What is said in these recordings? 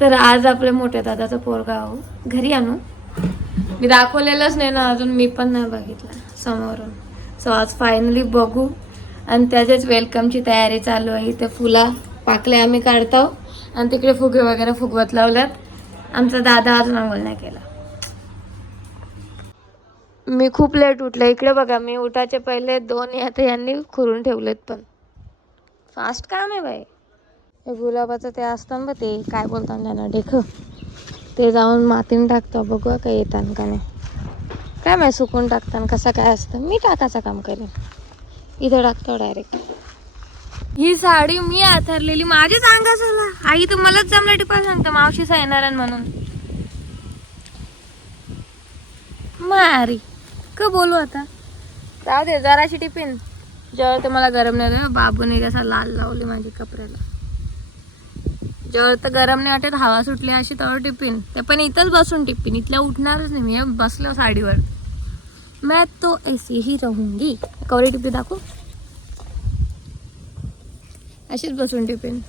तर आज आपल्या मोठ्या दादाचं पोरगाव घरी आणू. मी दाखवलेलंच नाही ना अजून, मी पण नाही बघितलं समोरून. सो आज फायनली बघू. आणि त्याच्याच वेलकमची तयारी चालू आहे. इथे फुला पाकले आम्ही काढतो आणि तिकडे फुगे वगैरे फुगवत लावल्यात. आमचा दादा अजून आंघोळ नाही केला. मी खूप लेट उठले. इकडे बघा, मी उठायचे पहिले 2 आता यांनी खुरून ठेवलेत. पण फास्ट काम आहे बाई. हे गुलाबाचं ते असतं बघ, ते काय बोलतात त्यांना, डेख, ते जाऊन मातीन टाकतो. बघूया काय येतात का नाही. काय माहिती सुकून टाकताना कसं काय असतं. मी टाकायचं काम करेन. इथं टाकतो डायरेक्ट. ही साडी मी आथरलेली माझ्याच अंगाला. आई तुम्हालाच जमला टिपा सांगतो मावशीचा येणार म्हणून. मारी का बोलू आता, जाऊ दे जराशी टिफिन. जेव्हा ते मला गरम नाही वाटत. बाबूने कसा लाल लावली माझी कपड्याला. जेव्हा तर गरम नाही वाटत, हवा सुटली अशी तेव्हा टिफिन. ते पण इथंच बसून टिफिन. इथल्या उठणारच नाही मी. बसलो साडीवर. मैं तो ऐसी ही रहूंगी. कवरी टिफिन दाखवू, अशीच बसून टिफिन.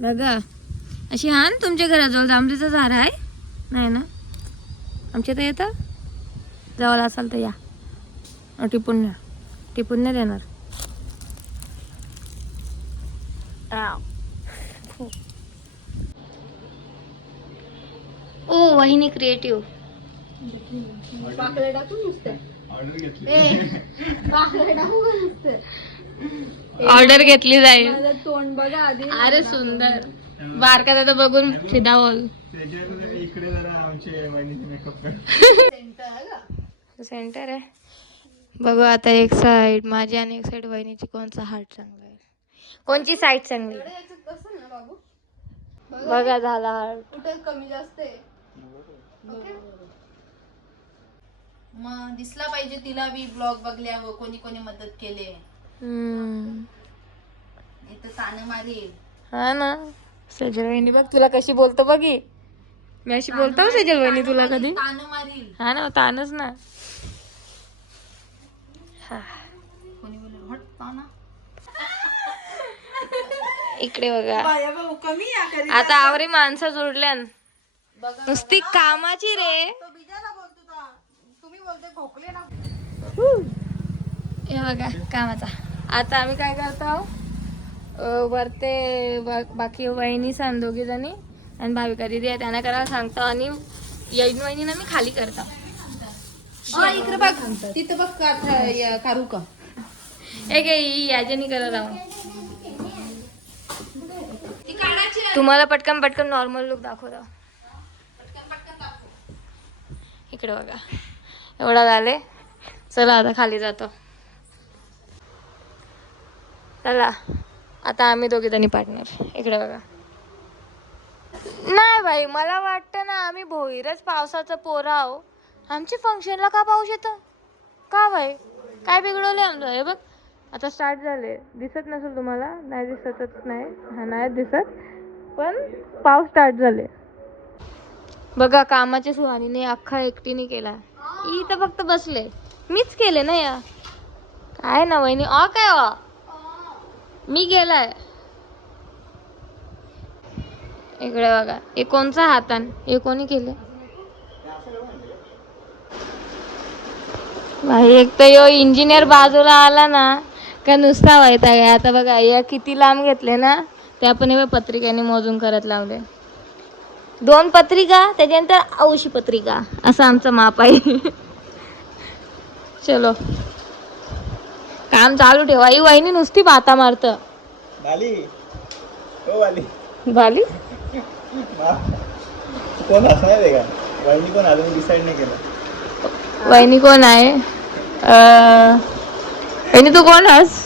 बघा अशी. हा ना तुमच्या घराजवळ जांभळीचं झाड आहे नाही ना? आमच्या तर येतं. जवळ असाल तर या. टिपून न्या. टिपून नाही देणार. ओ वहिनी क्रिएटिव्ह. ऑर्डर घेतली जाईल. तोंड बघा आधी. अरे सुंदर. बारका दादा बघून फिदा बोल. सेंटर आहे. बघू आता एक साइड माझी आणि एक साइड वहिनीची. कोणचा हार्ट चांगला आहे, कोणची साईड चांगली. बघा झाला हार्ट. कुठे कमी जास्त आहे. मग दिसला पाहिजे तिला बी ब्लॉग बघल्यावर कोणी कोणी मदत केले. इथं तान मारी. हा ना. सेजल वहिनी बघ तुला कशी बोलतो बघी. मी अशी बोलतो सेजल वहिनी तुला कधी. तान मारील. हा ना, तानच ना. कोणी बोललं हट ताना. इकडे बघा आता आवरी माणसं जोडल्या. नुसती कामाची रे. हे बघा कामाचा. आता आम्ही काय करतो, वरते बाकी वहिनी सांग दोघी जणी आणि भाविका दिदी आहे त्यांना करायला सांगतो. आणि येईन वहिनीना मी खाली करतो. इकडे बघ तिथं बघ कारू का. एक याच्यानी करत आहो. तुम्हाला पटकन पटकन नॉर्मल लुक दाखवतो. इकडे बघा एवढा झाले. चला आता खाली जातो. चला आता आम्ही दोघी जणी पार्टनर. इकडे बघा. नाही बाई मला वाटतं ना आम्ही भोईरच पावसाचं पोरं आहो. आमच्या फंक्शनला का पाऊस येतं का बाई. काय बिघडवलंय आमचं. हे बघ आता स्टार्ट झाले. दिसत नसेल तुम्हाला. नाही दिसतच नाही. हा नाही दिसत पण पाऊस स्टार्ट झाले. बघा कामाच्या सुहानीने अख्खा एकटीने केला. इथं फक्त बसले. मीच केले ना या. काय ना वहिनी काय मी गेलाय. इकडे बघा हे कोणचा हातान हे कोणी केलं भाई. एक तर यो इंजिनियर बाजूला आला ना का नुसता व्हायचा काय. आता बघा या किती लांब घेतले ना. ते आपण हे पत्रिकेने मोजून करत लावले. 2 पत्रिका त्याच्यानंतर औशी पत्रिका असं आमचं माप आहे. चलो काम चालू ठेवा. ही वहिनी नुसती बाता मारत. बाली ओ बाली बाली कोण असणार आहे का. वहिनी कोण अजून डिसाईड नाही केलं. वहिनी कोण आहे. वहिनी तू कोण आहेस.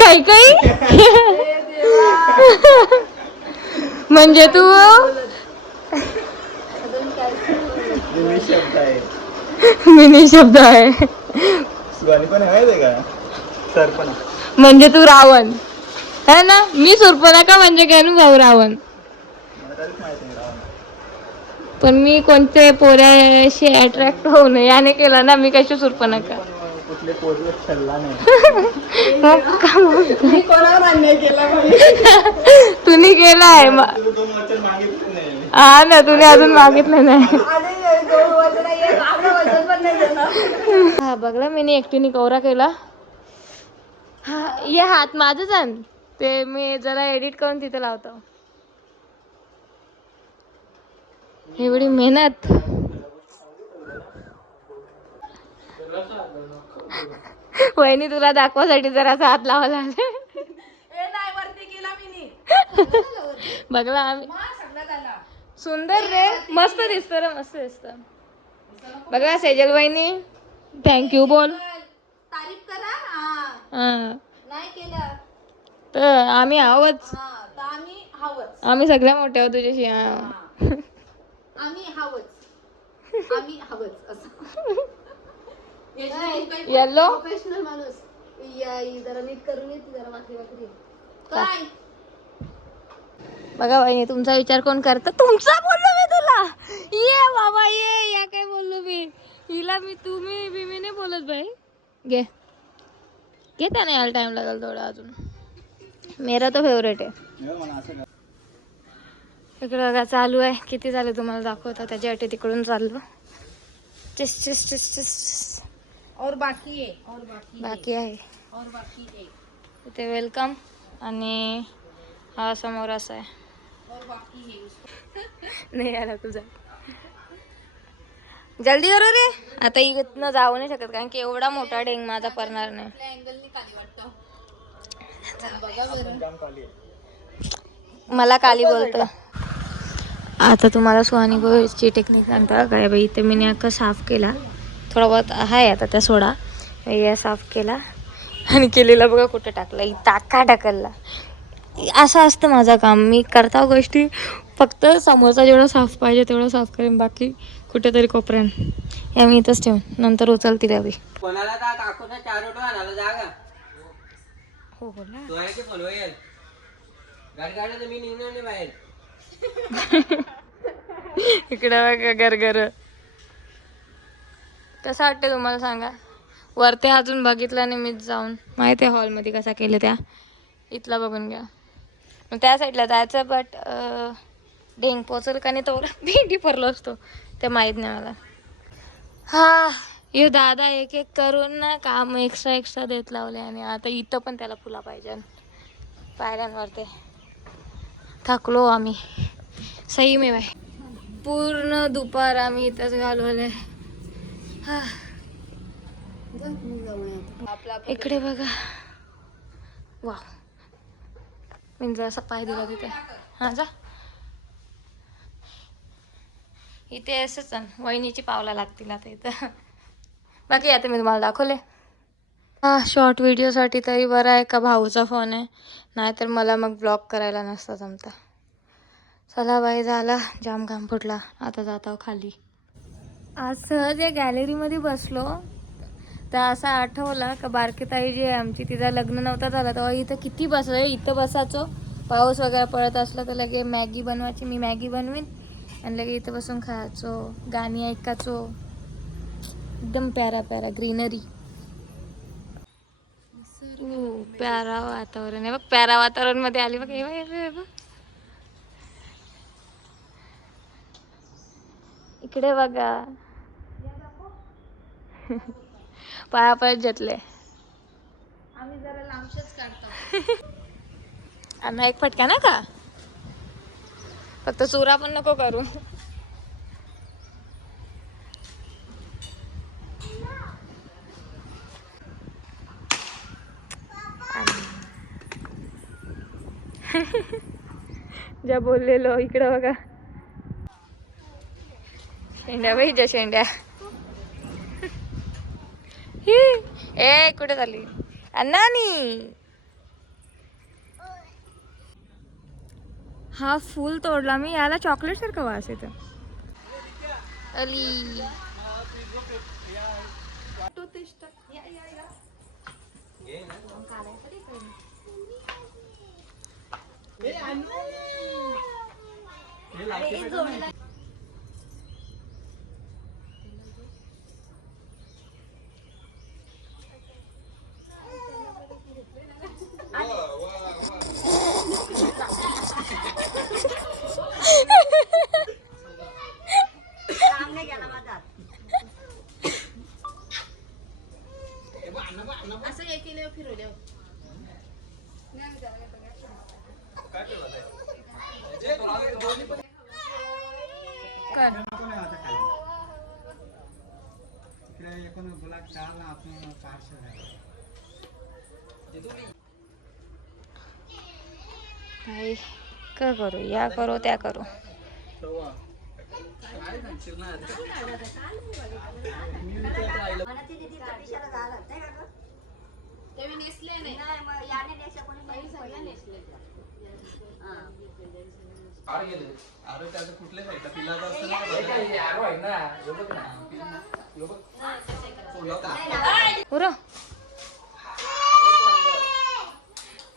काही काही म्हणजे तू मिनी शब्द आहे. पण आहे का सरपण. म्हणजे तू रावण है ना. मी सुरपणखा म्हणजे काय भाऊ रावण. पण मी कोणत्या पोऱ्याशी अट्रॅक्ट होऊ नये याने केला ना. मी कशी सुरपणखा. कुठले पोरले छल्ला नाही. मग का मग? मी कोणावर अन्याय केला पाहिजे? तुम्ही केलाय तुला 2 वचन मागितले नाही. हा ना, तुम्ही अजून मागितलं नाही. हा बघला मी एकटीने कवरा केला. हा ये हात माझंच आण, ते मी जरा एडिट करून तिथे लावतो. एवढी मेहनत. वहिनी तुला दाखवासाठी जरासा हात लावायला आले. वरती केला मी बघला आम्ही. सगळ्यात आला. सुंदर रे, मस्त दिसत रे, मस्त दिसत. बघा सेजल वहिनी, थँक्यू बोल. तारीफ करा. हा नाही केलं तर आम्ही आहोत. तर आम्ही हवंच. आम्ही सगळ्या मोठ्या आहोत तुझ्याशी. आम्ही हवंच असं. येल्लो प्रोफेशनल माणूस जरा नीट करून येते, जरा वाकडी काय. बघा वहिनी, तुमचा विचार कोण करतं? तुमचा बोललो मी तुला. ये बाबा ये, या काय बोललो मी हिला? मी तुम्ही बिमी नाही बोलत बाई. घे घे, त्याने यायला टाइम लागेल थोडा अजून. मेरा तो फेवरेट आहे. इकडे बघा चालू आहे. किती झाले तुम्हाला दाखवता, त्याच्यासाठी तिकडून चाललो. चिस चिस चिस चिस. और बाकी आहे, और बाकी आहे. और बाकी आहे, इथे वेलकम आणि हा समोर असा आहे. और बाकी आहे. नाही आला तुझा. जल्दी करो रे. आता इथनं जाऊ नाही शकत कारण की एवढा मोठा ढेंग माझा पडणार नाही. अँगलनी खाली वाटतं. बघा बरं. मला काली बोलतो. आता तुम्हाला सुहानी गोळीची टेक्निक सांगता काय बाई. इथे मी अख्खा साफ केला. थोडा बहुत आहे आता त्या सोडा. या साफ केला आणि केलेला बघा कुठे टाकला. टाका टाकला. असं असतं माझं काम. मी करता गोष्टी फक्त समोरचा जेवढं साफ पाहिजे तेवढं साफ करेन, बाकी कुठेतरी कोपऱ्यान या मी इथंच ठेवून नंतर उचलती द्यावी. कोणाला का काकूचा 4 ऑटो आणायला जागा. हो हो ना. तो आहे की फॉलो येईल गाडी गाडी तर मी निघणार नाही बाहेर. इकडे बघा गरगर. कसं वाटतं तुम्हाला सांगा. वरती अजून बघितलं नाही मी जाऊन. माहिती आहे हॉलमध्ये कसा केलं त्या. इथला बघून घ्या. मग त्या साईडला जायचं बट ढेंग पोचल का नाही तेवढा भेंडी पडलो असतो ते माहीत नाही मला. हा ये दादा एक एक करून ना काम एक्स्ट्रा देत लावले आणि आता इथं पण त्याला फुला पाहिजे पायऱ्यांवरती. थकलो आम्ही सही में बाय. पूर्ण दुपार आम्ही इथंच घालवले. हा इकडे बघा. वा मी जसा पाय दिला तिथे. हा जा. इथे असंच वहिनीची पावला लागतील आता इथं. बाकी आता मी तुम्हाला दाखवले. हा शॉर्ट व्हिडिओसाठी तरी बरं आहे का भाऊचा फोन आहे, नाहीतर मला मग ब्लॉग करायला नसता जमता. चला बाई झाला जाम घाम फुटला. आता जात आहो खाली. आज सहज या गॅलरीमध्ये बसलो तर असं आठवला का बारकी ताई जी आहे आमची, तिचा लग्न नव्हता झाला तेव्हा इथं किती बसायचो. इथं बसायचो, पाऊस वगैरे पडत असला तर लगे मॅगी बनवायची. मी मॅगी बनवीन आणि लगे इथं बसून खायचो, गाणी ऐकायचो. एकदम प्यारा प्यारा ग्रीनरी. प्यारा वातावरण आहे बघ. प्यारा वातावरण मध्ये आली बघ. हे बघ इकडे बघा. पाया पळत घेतले आम्ही जरा लांबच काढतो. अन्ना एक फटका ना का, फक्त चुरा पण नको करू. ज्या बोललेलो इकडं बघा. शेंड्या बाई ज्या शेंड्या. ए कुठे झाली अन्नानी. हा फूल तोडला मी. याला चॉकलेट सारखं वास येतं. अली असं हे केल्यावर फिरवल्यावर भाई काय करू, या करो त्या करो. तेव्हा नेसले नाही अरे त्याचं कुठल्या साईडला पिलाचं असतं ना. पुरं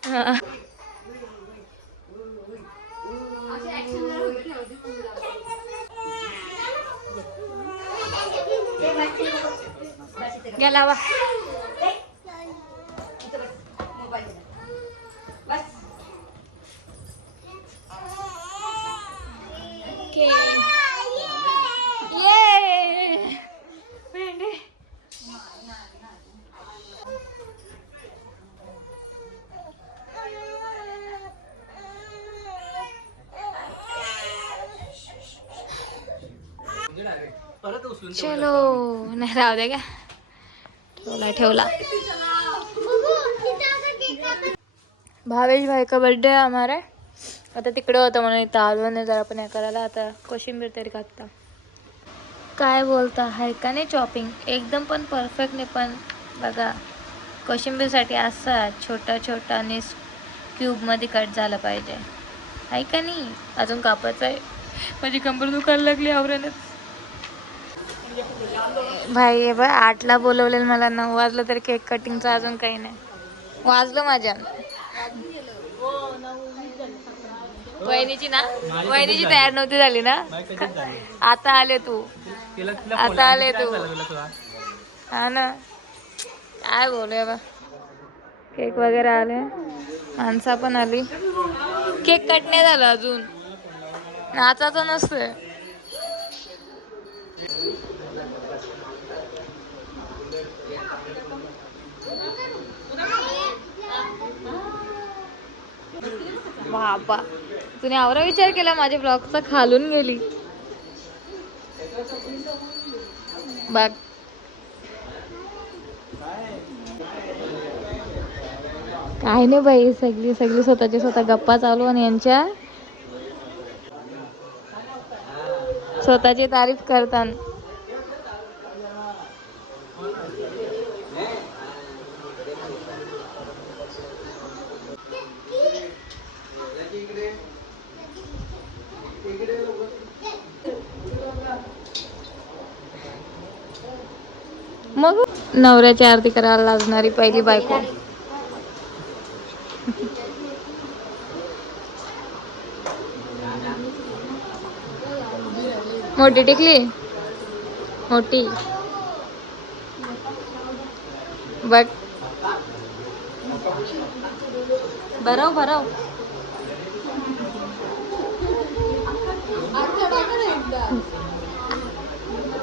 हा. गेला वा चलो नाही राहू दे का ठेवला. भावेश भाई का बर्थडे है हमारा. आता तिकडे होतं म्हणून इथं आलो नाही जरा पण हे करायला. आता कोशिंबीर तरी कापता. काय बोलता आहे का नाही चॉपिंग एकदम पण परफेक्ट नाही पण बघा कोशिंबीरसाठी असा छोटा छोटा आणि क्यूबमध्ये कट झाला पाहिजे आहे का नाही. अजून कापायचं आहे. माझी कंबर दुखायला लागली आवरणच. भाई हे बघ 8ला बोलवलेलं मला 9 वाजलं तरी केक कटिंगचं अजून काही नाही. वाजलं माझ्या वहिनीची ना वहिनीची तयार नव्हती झाली ना. आता आले तू आता आले तू हा ना. काय बोलूया बा. केक वगैरे आले माणसा पण आली. केक कट नाही झालं अजून. नाचाचं नसतंय. बाबा तुने आवरा विचार केला माझ्या ब्लॉगचा खालून गेली बघ. काय नाही बाई सगळी सगळी स्वतःची स्वतः गप्पा चालू आणि यांच्या स्वतःची तारीफ करतात. मग नवऱ्याची आरती करायला लागणारी पहिली बायको. मोठी टिकली मोठी बघ. भरव भरव.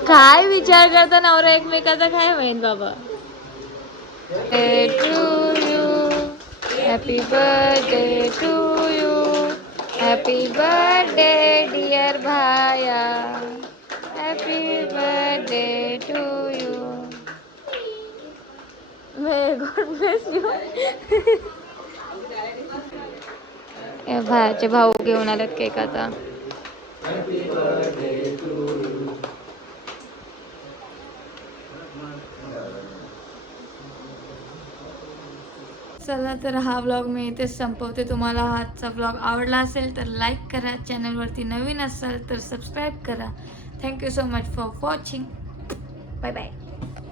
काय विचार करता नवरा एकमेकाचा काय माहित बाबा. Happy birthday to you happy birthday dear भाया happy birthday to you may God bless you. भायाचे भाऊ घेऊन आलेत केक आता. चला तर हा व्लॉग मी इथेच संपवते. तुम्हाला आजचा व्लॉग आवडला असेल तर लाईक करा. चॅनलवरती नवीन असाल तर सबस्क्राईब करा. Thank you so much for watching. Bye bye.